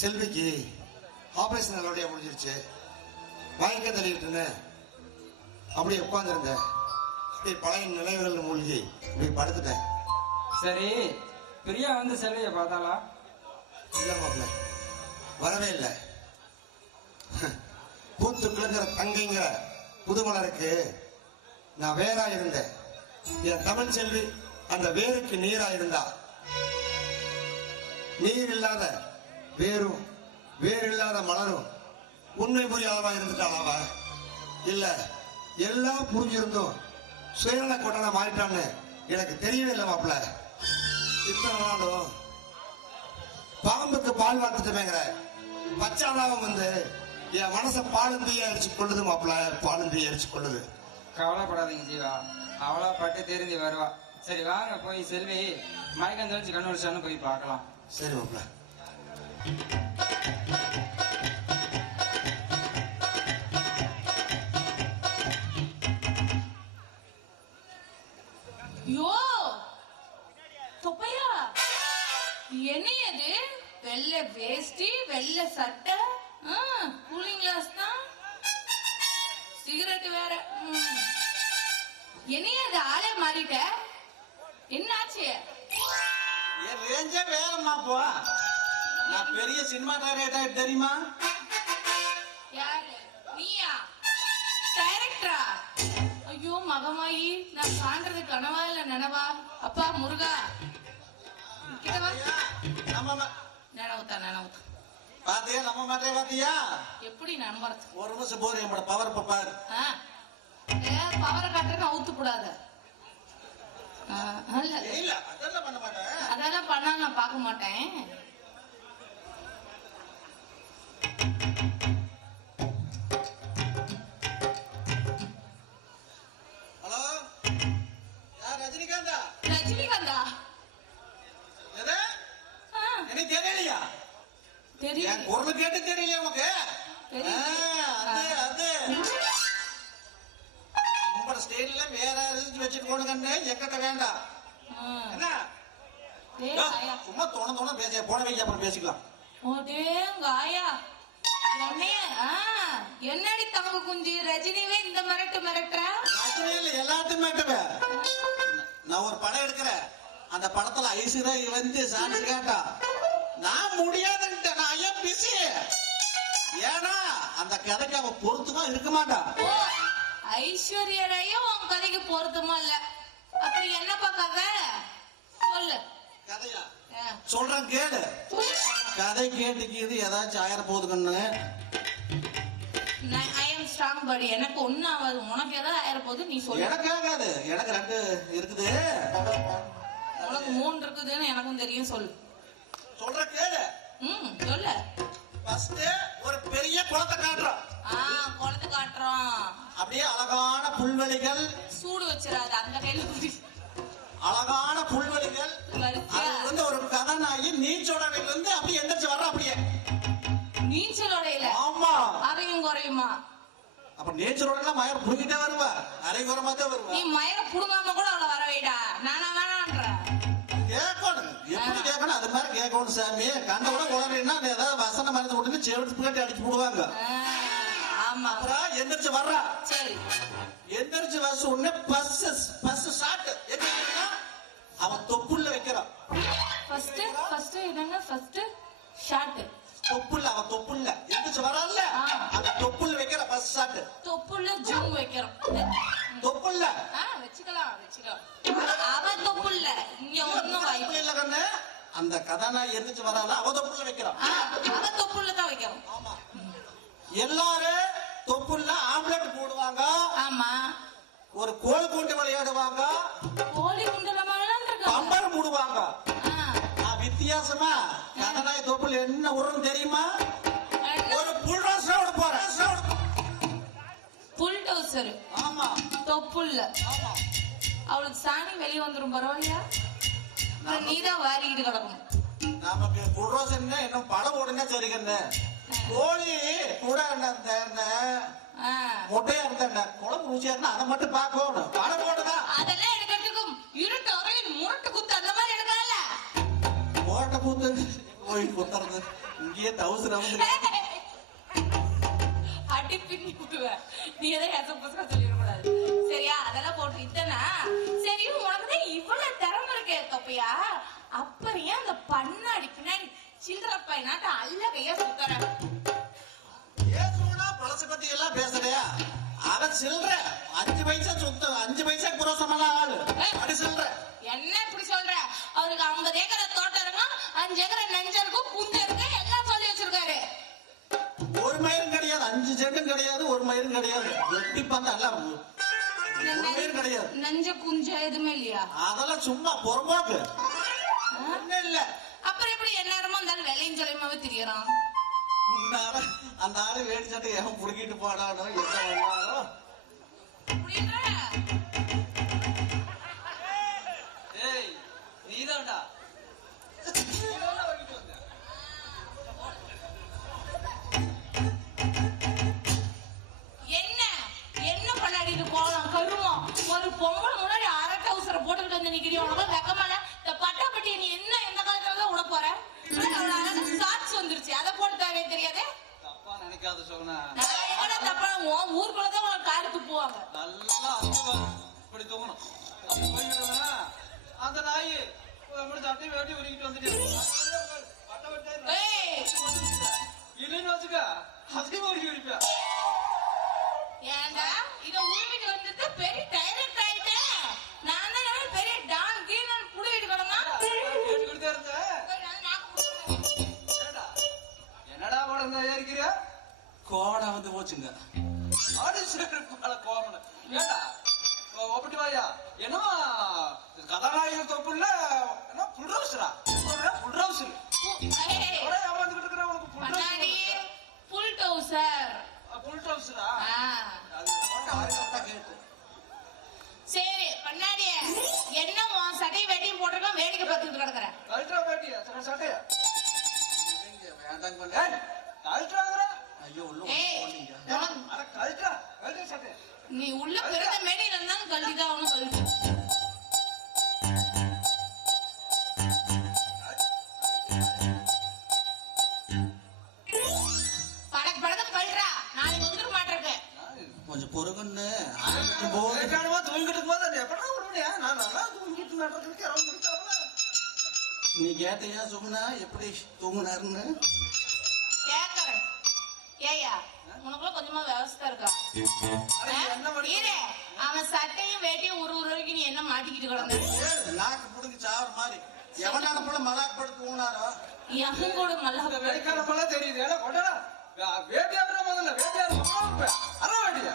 செல்விக்கு operation நல்லபடியா முடிஞ்சிருச்சு. மயக்க தள்ளிட்டு அப்படியே உட்கார்ந்துருந்தேன். அப்படியே பழைய நினைவுகள் மூழ்கி இப்படி படுத்துட்டேன். சரி, பிரியா வந்து செல்வியை பார்த்தாளா? இல்ல மாப்பிள்ள, வரவே இல்லை. பூத்து கிழங்குற தங்கைங்கிற புதுமலருக்கு நான் வேறா இருந்தேன். என் தமிழ் செல்வி அந்த வேருக்கு நீரா இருந்தா, நீர் இல்லாத வேரும் வேறு இல்லாத மலரும் உண்மை புரியாதவா இருந்துட்டாளாவா? இல்ல எல்லாம் புரிஞ்சிருந்தும் சுயநல கொட்டனை மாறிட்டான்னு எனக்கு தெரியவே இல்லை மாப்பிள்ள. இத்தனை நாளும் பாம்புக்கு பால் வார்த்துட்டுமேங்கிற பச்சாதாபம் வந்து என் மனசை பாலுந்தியை அரிச்சு கொள்ளுது மாப்பிள்ள, பாலுந்தியை அரிச்சு கொள்ளுது. கவலைப்படாதீங்க ஜீவா, அவளா பட்டு தெரிஞ்சு வருவா. சரி வாங்க போய் செல்வி மயக்கம் தெளிச்சு கண்டுபிடிச்சான்னு போய் பார்க்கலாம். சரி மாப்பிள்ள. யோ தொப்பையா, என்னையது வெள்ளை வேஷ்டி வெள்ளை சட்டை, கூலிங் கிளாஸ் தான், சிகரெட் வேற. என்னையது ஆளே மாறிட்ட, என்னாச்சு? என் ரேஞ்சே வேறம்மா. போ, நான் பெரிய சினிமா டைரக்டர் தெரியுமா? யாரு நீயா? டைரக்டரா? ஐயோ மகமாயி, நான் காண்றது கனவா இல்ல நனவா? அப்பா முருகா, நினைவுத்தான் நினைவுத்தான். பாத்தியா நம்ம மாட்டே? பாத்தியா எப்படி நம்புறது? ஒரு நிமிஷம் போறேன், என்னோட பவர் பாரு. பவரை காட்டுறேன்னு அவுத்து கூடாத. இல்ல அதெல்லாம் பண்ண மாட்டேன். அதெல்லாம் பண்ணா நான் பார்க்க மாட்டேன். ஹலோ, யார்? ரஜினிகாந்தா? ரஜினிகாந்தா? எது? எனக்கு தெரியலையா? தெரியும். என் குரல் கேட்டு தெரியலையா உனக்கு? அது உங்களோட ஸ்டைல்ல வேற வச்சுட்டு போனுங்கன்னு என்கிட்ட வேண்டாம். என்ன சும்மா தோண பேச போன வைக்க, அப்புறம் பேசிக்கலாம். என்னடி தங்க குஞ்சு, ரஜினிவே இந்த மிரட்டு மிரட்டுற? ரஜினியில எல்லாத்தையும் மிரட்டுவேன். நான் ஒரு படம் எடுக்கிறேன், அந்த படத்துல ஐஸ்வர்யா வந்து சான்ஸ் கேட்டா நான் முடியாதுன்ட்டு, நான் ஏன் பிஸி. ஏன்னா அந்த கதைக்கு அவ பொருத்தமா இருக்க மாட்டா. ஐஸ்வர்யரையும் உன் கதைக்கு பொருத்தமா இல்ல, அப்படி என்னப்பா கதை சொல்லு. கதையா சொல்றேன் கேளு. கதை கேட்டுக்கிது ஏதாச்சும் ஆயிர போகுதுன்னு. ஐ எம் ஸ்ட்ராங் படி, எனக்கு ஒன்னும் ஆகாது. உனக்கு ஏதாவது ஆயிர போகுது நீ சொல்லு. எனக்கு ஆகாது, எனக்கு 2 இருக்குது. உனக்கு 3 இருக்குதுன்னு எனக்கும் தெரியும், சொல்லு. சொல்ற கேளு. சொல்லு. ஃபர்ஸ்ட் ஒரு பெரிய குளத்தை காட்டுறோம். குளத்தை காட்டுறோம். அப்படியே அழகான புல்வெளிகள். சூடு வச்சிடாது அந்த கையில. அழகான புல்வெளிகள். அது வந்து ஒரு கதாநாயகி நீச்சோடையில இருந்து அப்படியே எந்திரிச்சு வர்ற. அப்படியே நீச்சலோடையில? ஆமா. அதையும் குறையுமா? அப்ப நீச்சலோட மயர் புடுங்கிட்டே வருவா, அரை குறமா தான் வருவா. நீ மயரை புடுங்காம கூட அவளை வர வைடா. நானா வேணான்ற கேட்கணும். எப்படி கேட்கணும்? அது மாதிரி கேட்கணும் சாமி. கண்ட கூட உடனேன்னா ஏதாவது வசன மருந்து விட்டு செவத்து கட்டி அடிச்சு போடுவாங்க. ஆமா. அப்புறம் எந்திரிச்சு வர்றா. சரி, எந்திரிச்சு வர உடனே பஸ் ஷாட் எப்படின்னா அவன் தொப்புள்ள வைக்கிறான். ஃபர்ஸ்ட் என்னங்க? ஃபர்ஸ்ட் ஷாட் தொப்புள்ள, அவன் தொப்புள்ள எந்திரிச்சு வரான்ல, அந்த தொப்புள்ள வைக்கிற பஸ் ஷாட். தொப்புள்ள ஜூம் வைக்கிறோம். தொப்புள்ள வச்சுக்கலாம். அவன் தொப்புள்ள இங்க ஒண்ணும் வாய்ப்பு இல்ல கண்ணு. அந்த கதாநாயகி எந்திரிச்சு வரால, அவ தொப்புள்ள வைக்கிறான். அவன் தொப்புள்ள தான் வைக்கிறோம். ஆமா. எல்லாரும் தொப்புள்ள ஆம்லெட் போடுவாங்க. ஆமா. ஒரு கோழி குண்டு விளையாடுவாங்க. கோழி குண்டுல பம்பர் போடுவாங்க. வித்தியாசமா கதாநாயகி தொப்புள்ள என்ன உரம் தெரியுமா? ஒரு புல்டோசரோட போறேன். புல்டோசர்? ஆமா. தொப்புள்ள. ஆமா. அவளுக்கு சாணி வெளியே வந்துரும், பரவாயில்லையா? நீதான் வாரிக்கிட்டு கிடக்கணும். நமக்கு புல்டோசர் என்ன படம் ஓடுனா சரிங்க. கோழி கூட முட்டையா இருந்த குழம்பு ருசியா இருந்தா அதை மட்டும் பார்க்கணும். படம் போடுதான் அதெல்லாம் எடுக்கிறதுக்கும் இருட்டு முரட்டு குத்து அந்த மாதிரி எடுக்கல. ஓட்ட கூத்து போய் குத்துறது இங்கேயே தவுசு வந்து அடி பின்னி விட்டுவேன். நீ எதை பசங்க சொல்லிடக்கூடாது சரியா? அதெல்லாம் போட்டு இத்தனா சரி. உனக்குதான் இவ்வளவு திறமை இருக்கே தொப்பையா, அப்புறம் ஏன் அந்த பண்ணாடி பின்னாடி சில்லற பையனாட்ட அல்ல கையா சுத்தற? ஏசுனா பழச பத்தி எல்லாம் பேசுறியா? அவன் சில்ற 5 பைசா சுத்த 5 பைசா புரோசமான ஆளு அப்படி சொல்ற. என்ன இப்படி சொல்ற? அவருக்கு 50 ஏக்கர் தோட்டம் இருக்கும், 5 ஏக்கர் நெஞ்ச இருக்கும், புஞ்ச இருக்கு, எல்லாம் சொல்லி வச்சிருக்காரு. ஒரு மயிரும் கிடையாது, 5 சென்டும் கிடையாது, ஒரு மயிரும் கிடையாது. எட்டி பார்த்தா எல்லாம் ஒரு மயிரும் கிடையாது. நெஞ்ச குஞ்ச எதுவுமே இல்லையா? அதெல்லாம் சும்மா பொறம்போக்கு ஒண்ணும் இல்ல. அப்புறம் எப்படி எந்நேரமும் இருந்தாலும் வெள்ளையும் சொல்லியமாவே தெரியறான்? முன்னால அந்த ஆளு வேடி சட்டை எவன் புடுக்கிட்டு போடானோ என்ன பண்ணானோ. ஏய் நீதான்டா என்ன என்ன பண்ணாடிட்டு போலாம் கருவோம்? ஒரு பொம்பளை முன்னாடி அரட்டை அவசரம் போட்டுக்கிட்டு வந்து நிக்கிறீங்க. உனக்கு வெக்கமால? இந்த பட்டாப்பட்டியை நீ என்ன எந்த காலத்துல விட போற? சாட்சி வந்துருச்சு, அதை போட்டு தரவே தெரியாதே. தப்பா நினைக்காத சோனா. நான் எங்கடா தப்பா? உன் ஊருக்குள்ளதான் உனக்கு காடு துப்புவாங்க. நல்லா இப்படி தூங்கணும். அப்படி போய்கிட்டா அந்த நாய் சட்டை வேட்டி உருகிட்டு வந்துட்டு ஏய், இல்லைன்னு வச்சுக்க அதையும் உருகி விரிப்பேன். ஏன்டா இத உருவிட்டு வந்துட்டு பெரிய டைரக்ட் ஆயிட்டேன். நான் தான் பெரிய டான் கீழன் புடிக்கிட்டு கிடந்தா. கேட்டுக்கிட்டே இருந்தேன். என்னடா உடனே ஏறிக்கிற? கோடை வந்து போச்சுங்க. ஆடி சிறப்பான கோமன ஏடா ஒப்பிட்டு வாயா. என்னமா கதாநாயகன் தொப்புல என்ன புல் ரவுஸ்ரா? புல் ரவுஸ் ஏய், வந்துகிட்டு இருக்கிற உனக்கு புல் பண்ணாடி ஃபுல் டவுசர். புல் ரவுஸ்ரா? அது கரெக்டா கேட்டு சரி பண்ணாடிய என்ன உன் சட்டையும் வெட்டியும் போட்டிருக்கோம், வேடிக்கை பார்த்துட்டு கிடக்குற. கல்ட்ரா வேட்டியா சட்டையா? வேண்டாம் பண்ண. கல்ட்ராங்கற? ஐயோ உள்ள ஏய், போனீங்க. அட கல்ட்ரா சட்டையா? நீ உள்ள பிறந்த மேடையில இருந்தாலும் கல்விதான் அவனும் கல்வி. படக்கு படக்கு கல்றா, நாளைக்கு வந்துட மாட்டிருக்கேன். கொஞ்சம் பொறுங்கன்னு ஆரம்பிக்கும் போது ஏற்கனவே தூங்கிட்டு இருக்கும்போது எப்படா விடுவியா? நான் நல்லா தூங்கிட்டு நடக்கிறதுக்கு இறங்க முடிச்சாங்களா? நீ கேட்டியா சுகுணா எப்படி தூங்குனாருன்னு? கேக்குறேன். ஏய்யா, உனக்குள்ள கொஞ்சமா விவசாய இருக்கா? என்ன பண்ணி இரு, அவன் சட்டையும் வேட்டையும் ஒரு வரைக்கும் நீ என்ன மாட்டிக்கிட்டு கிடந்த? நாக்கு புடுங்கி சாவர மாதிரி எவனால போல மலாக் படுத்து தூங்கினாரோ. எவன் கூட நல்லா வெடிக்காரப்பெல்லாம் தெரியுது. ஏன்னா கொண்டா வேட்டியாடுற முதல்ல வேட்டியாடு அற வேட்டியா?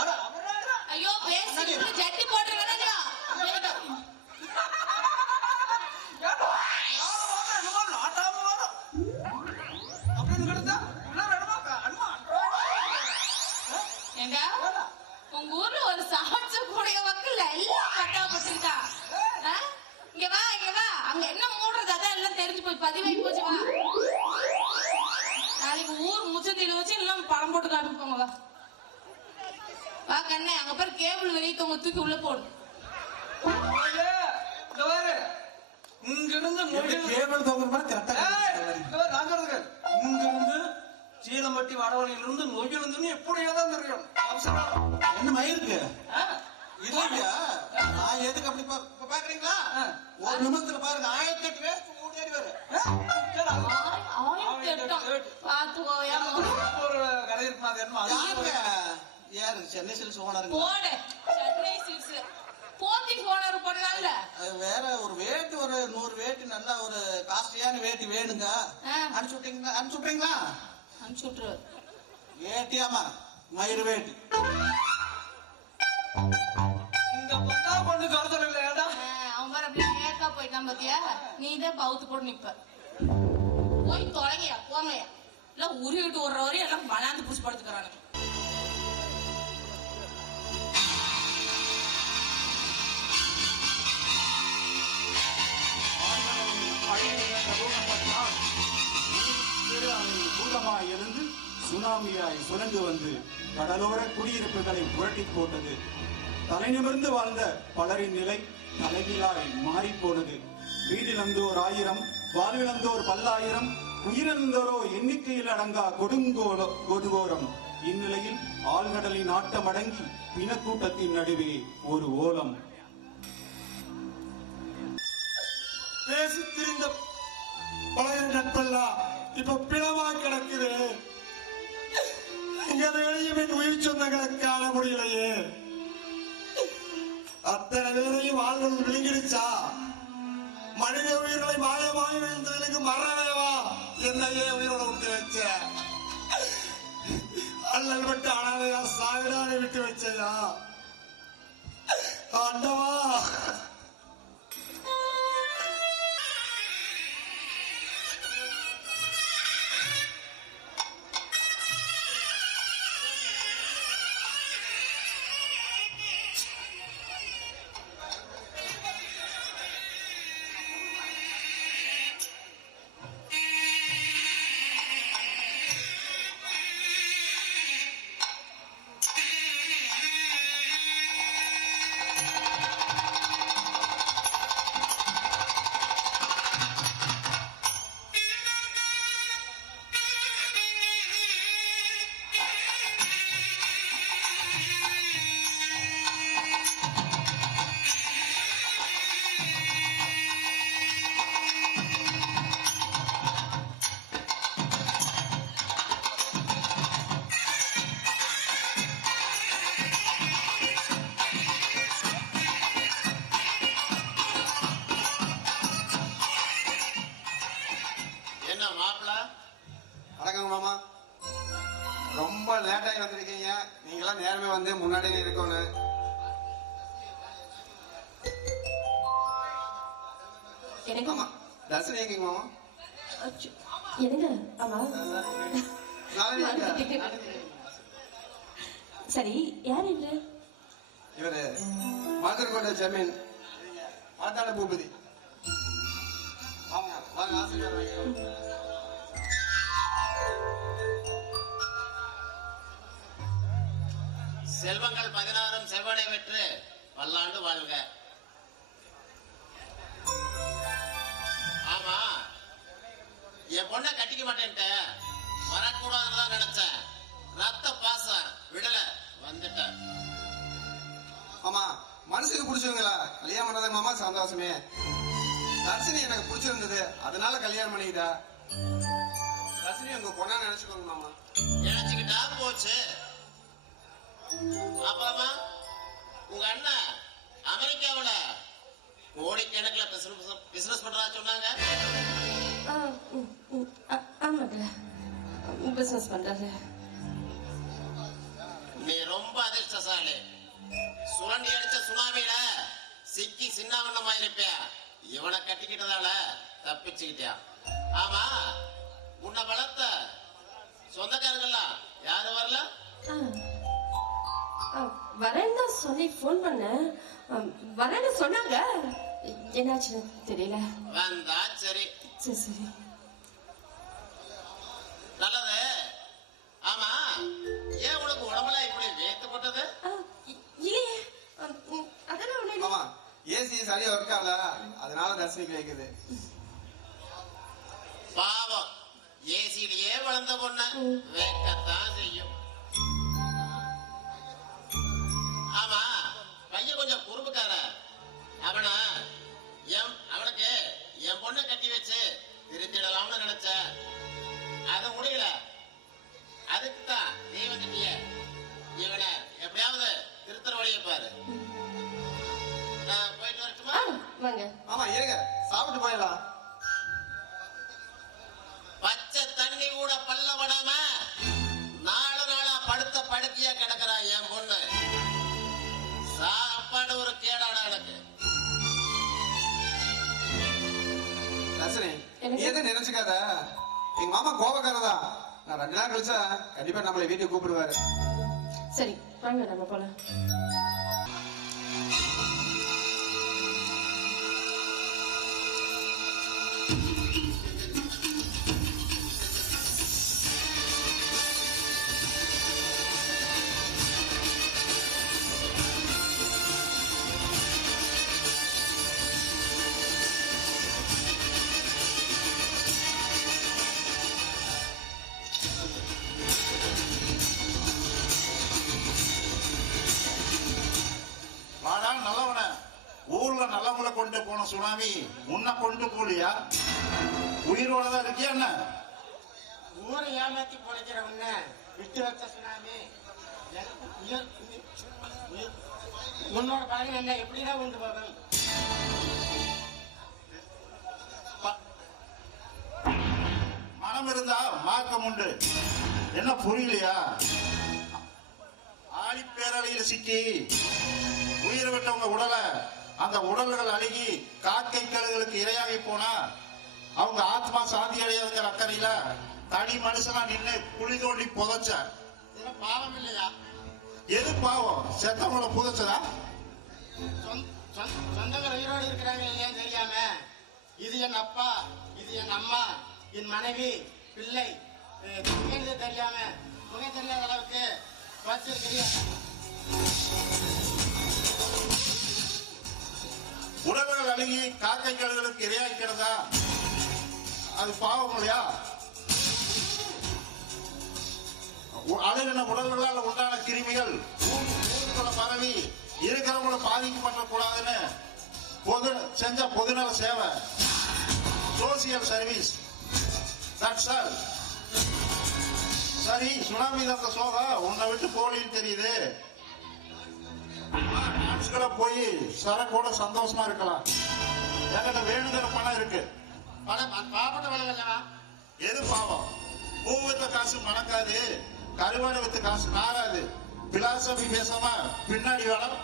அட அவரா ஐயோ பேசி ஜட்டி போட்டுருக்கா? ஏண்டா உங்க ஊர்ல ஒரு சாட்சி கூடிய வக்கல்ல எல்லாம் கட்டாப்பட்டுட்டா. இங்க வா இங்க வா, அங்க என்ன மூடுறது அதான் எல்லாம் தெரிஞ்சு போய் பதிவாகி போச்சு. வா நாளைக்கு ஊர் முச்சந்தில வச்சு எல்லாம் படம் போட்டு காமிப்பாங்க. வா வா கண்ணே, அங்க பேர் கேபிள் வெளியே தூக்கி உள்ள போடு. இங்க இருந்து கேபிள் தொங்குற மாதிரி கரெக்டா இங்க இருந்து சீலம்பட்டி வடவழியில இருந்து நொய்யிலிருந்து எப்படியாதான் தெரியும். என்ன மயிருக்கு இல்லையா? நான் எதுக்கு அப்படி பாக்குறீங்களா? ஒரு நிமிஷத்துல பாருங்க 1008 வேஸ்ட் ஓடி வரும். பாத்துக்கோயா ஒரு கடை இருக்குமா? அது என்ன யாருங்க? யாரு? சென்னை சில்ஸ் ஓனருங்க. போடு. சென்னை சில்ஸ் போத்தி ஓனர் பண்ணலாம்ல. வேற ஒரு வேட்டி ஒரு 100 வேட்டி நல்ல ஒரு காஸ்ட்லியான வேட்டி வேணுங்க. அனுப்பிச்சு விட்டீங்களா? அனுப்பிச்சு விட்டீங்களா? அனுப்பிச்சு விட்டுரு. வேட்டியாமா? மயிறு வேட்டி. இந்த பத்தா பொண்ணு கருதல் இல்ல. ஏடா அவன் பாரு அப்படி கேக்கா போயிட்டான் பாத்தியா? நீ தான் பவுத்து போட்டு நிப்ப. போய் தொலைங்கயா போங்கயா. இல்ல உருவிட்டு விடுற வரையும் எல்லாம் மலாந்து புடிச்சு படுத்துக்கிறானுங்க. பூதமாய் எழுந்து சுனாமியாய் சுழன்று வந்து கடலோர குடியிருப்புகளை புரட்டி போட்டது. தலைநிமிர்ந்து வாழ்ந்த பலரின் நிலை தலைகீழாய் மாறி போனது. வீட்டில் அங்கு 1000 வாழ்விழந்தோர் பல்லாயிரம், உயிரிழந்தோரோ எண்ணிக்கையில் அடங்கா கொடுங்கோரம். இந்நிலையில் ஆழ்கடலின் ஆட்டம் அடங்கி பிணக்கூட்டத்தின் நடுவே ஒரு ஓலம். பேசித்திருந்த பழைய நட்பெல்லாம் இப்ப பிணமா கிடக்குது. இங்க வெளியும் உயிர் சொந்தங்களை காண முடியலையே. அத்தனை பேரையும் ஆள்கள் விழுங்கிடுச்சா? மனித உயிர்களை மாயமாய் விழுந்தவனுக்கு மரணவா என்னையே உயிரோட விட்டு வச்ச? அல்லல் பட்டு அனாதையா சாவிடானை விட்டு வச்சையா? ஆண்டவா, என்ன மாப்பிள்ள? வணக்கங்க மாமா. ரொம்ப லேட்டாகி வந்திருக்கீங்க. நீங்களாம் நேரமே வந்து முன்னாடி இருக்கணும். எனக்கு ஆமா, தர்ஷன் எங்கீங்க மாமா? அச்சோ, என்னங்க ஆமா நாளைக்கு சரி, யார் இல்ல? இவரு மாத்தூர்கோட்டை ஜமீன் மாத்தாட பூபதி. ஆமா, வாங்க ஆசிரியர் வாங்க. செல்வங்கள் 16 செவ்வடை பெற்று பல்லாண்டு வாழ்க. ஆமா, என் பொண்ணை கட்டிக்க மாட்டேன்ட்ட, வரக்கூடாதுன்னு தான் நினைச்சேன். ரத்த பாசம் விடல, வந்துட்டேன். ஆமா, மனசுக்கு பிடிச்சவங்களா கல்யாணம் பண்ணதாங்க மாமா சந்தோஷமே. தர்ஷினி எனக்கு பிடிச்சிருந்தது, அதனால கல்யாணம் பண்ணிக்கிட்டா. தர்ஷினி உங்க பொண்ணா நினைச்சுக்கோங்க மாமா. நினைச்சுக்கிட்டா போச்சு. அப்புறமா உங்க அண்ணன் அமெரிக்காவுல கோடிக்கணக்கில் பிசினஸ் பண்றா சொன்னாங்க. ஆமாங்க, பிசினஸ் பண்றாரு. நீ ரொம்ப அதிர்ஷ்டசாலி. சுரண்டி அடிச்ச சுனாமியில சிக்கி சின்னாவண்ணமா இருப்ப. இவனை கட்டிக்கிட்டதால தப்பிச்சுக்கிட்டியா? ஆமா, உன்னை வளர்த்த சொந்தக்காரங்கெல்லாம் யாரு வரல? வரேன்னு தான் சொல்லி போன் பண்ணேன். வரேன்னு சொன்னாங்க, என்னாச்சுன்னு தெரியல. வந்தா சரி. சரி சரி, நல்லது. ஆமா, ஏன் உனக்கு உடம்புல இப்படி வேத்து போட்டது? இல்லையே, அதெல்லாம் ஒண்ணு இல்ல. ஆமா, ஏசி சரியா ஒர்க் ஆகல, அதனால தர்ஷினிக்கு வைக்குது. பாவம், ஏசிலேயே வளர்ந்த பொண்ணு வேக்கத்தான் செய்யும். ஆமா, பையன் கொஞ்சம் குறும்புக்கார. அவனுக்கு என் பொண்ணை கட்டி வச்சு திருத்திடலாம்னு நினைச்ச, அது முடியல. அதுக்குதான் நீ வந்துட்டிய. இவனை எப்படியாவது திருத்தற வழியை பாரு. நான் போயிட்டு வரட்டுமா? வாங்க. ஆமா, இருங்க, சாப்பிட்டு போயிடலாம். பச்சை தண்ணி கூட பல்ல விடாம நாளா படுத்த படுக்கையா கிடக்குறா என் பொண்ணு. சாப்பாடு ஒரு கேடாடா எனக்கு. தர்ஷினி, நீ எதுவும் நினைச்சுக்காத. எங்க மாமா கோபக்காரதா. நான் 2 நாள் கழிச்சா கண்டிப்பா நம்மளை வீட்டுக்கு கூப்பிடுவாரு. சரி வாங்க, நம்ம போலாம். போன சுனாமி உன்னை கொண்டு போலியா? உயிரோட தான் இருக்கியா என்ன? ஊரை ஏமாத்தி பொழைக்கிற உன்ன விட்டு வச்ச சுனாமி எனக்கு உன்னோட பழகம் என்ன எப்படிதான் கொண்டு போகும்? மனம் இருந்தா மார்க்கம் உண்டு. என்ன புரியலையா? ஆழி பேரலையில் சிக்கி உயிரை விட்டவங்க உடலை, அந்த உடல்கள் அழுகி காக்கை கழுகுகளுக்கு இரையாகி போனா அவங்க ஆத்மா சாந்தி அடையாதுங்கிற அக்கறையில தனி மனுஷனா நின்று குழி தோண்டி புதைச்ச. இதெல்லாம் பாவம் இல்லையா? எது பாவம்? செத்தவங்கள புதைச்சதா? சொந்தங்கள் உயிரோடு இருக்கிறாங்க இல்லையான்னு தெரியாம இது என் அப்பா, இது என் அம்மா, என் மனைவி, பிள்ளை தெரியாம துணை தெரியாத அளவுக்கு வச்சிருக்கிறீங்க. உடல்கள் அழுகி காக்கை கழுகுகளுக்கு இரையாகி கிடந்தா அது பாவம் இல்லையா? அழுகின உடல்களால் உண்டான கிருமிகள் ஊருக்குள்ள பரவி இருக்கிறவங்கள பாதிக்கப்பட கூடாதுன்னு செஞ்ச பொதுநல சேவை, சோசியல் சர்வீஸ். சரி, சுனாமி தந்த சோகம் உன்னை விட்டு போலின்னு தெரியுது. போய் சரக்கோட சந்தோஷமா இருக்கலாம். என்கிட்ட வேணுங்கிற பணம் இருக்கு. பாவப்பட்ட பணம் இல்லவா? எது பாவம்? பூ வித்த காசு மணக்காது, கருவாடு வித்த காசு நாராது. பிலாசபி பேசாம பின்னாடி வேணும்.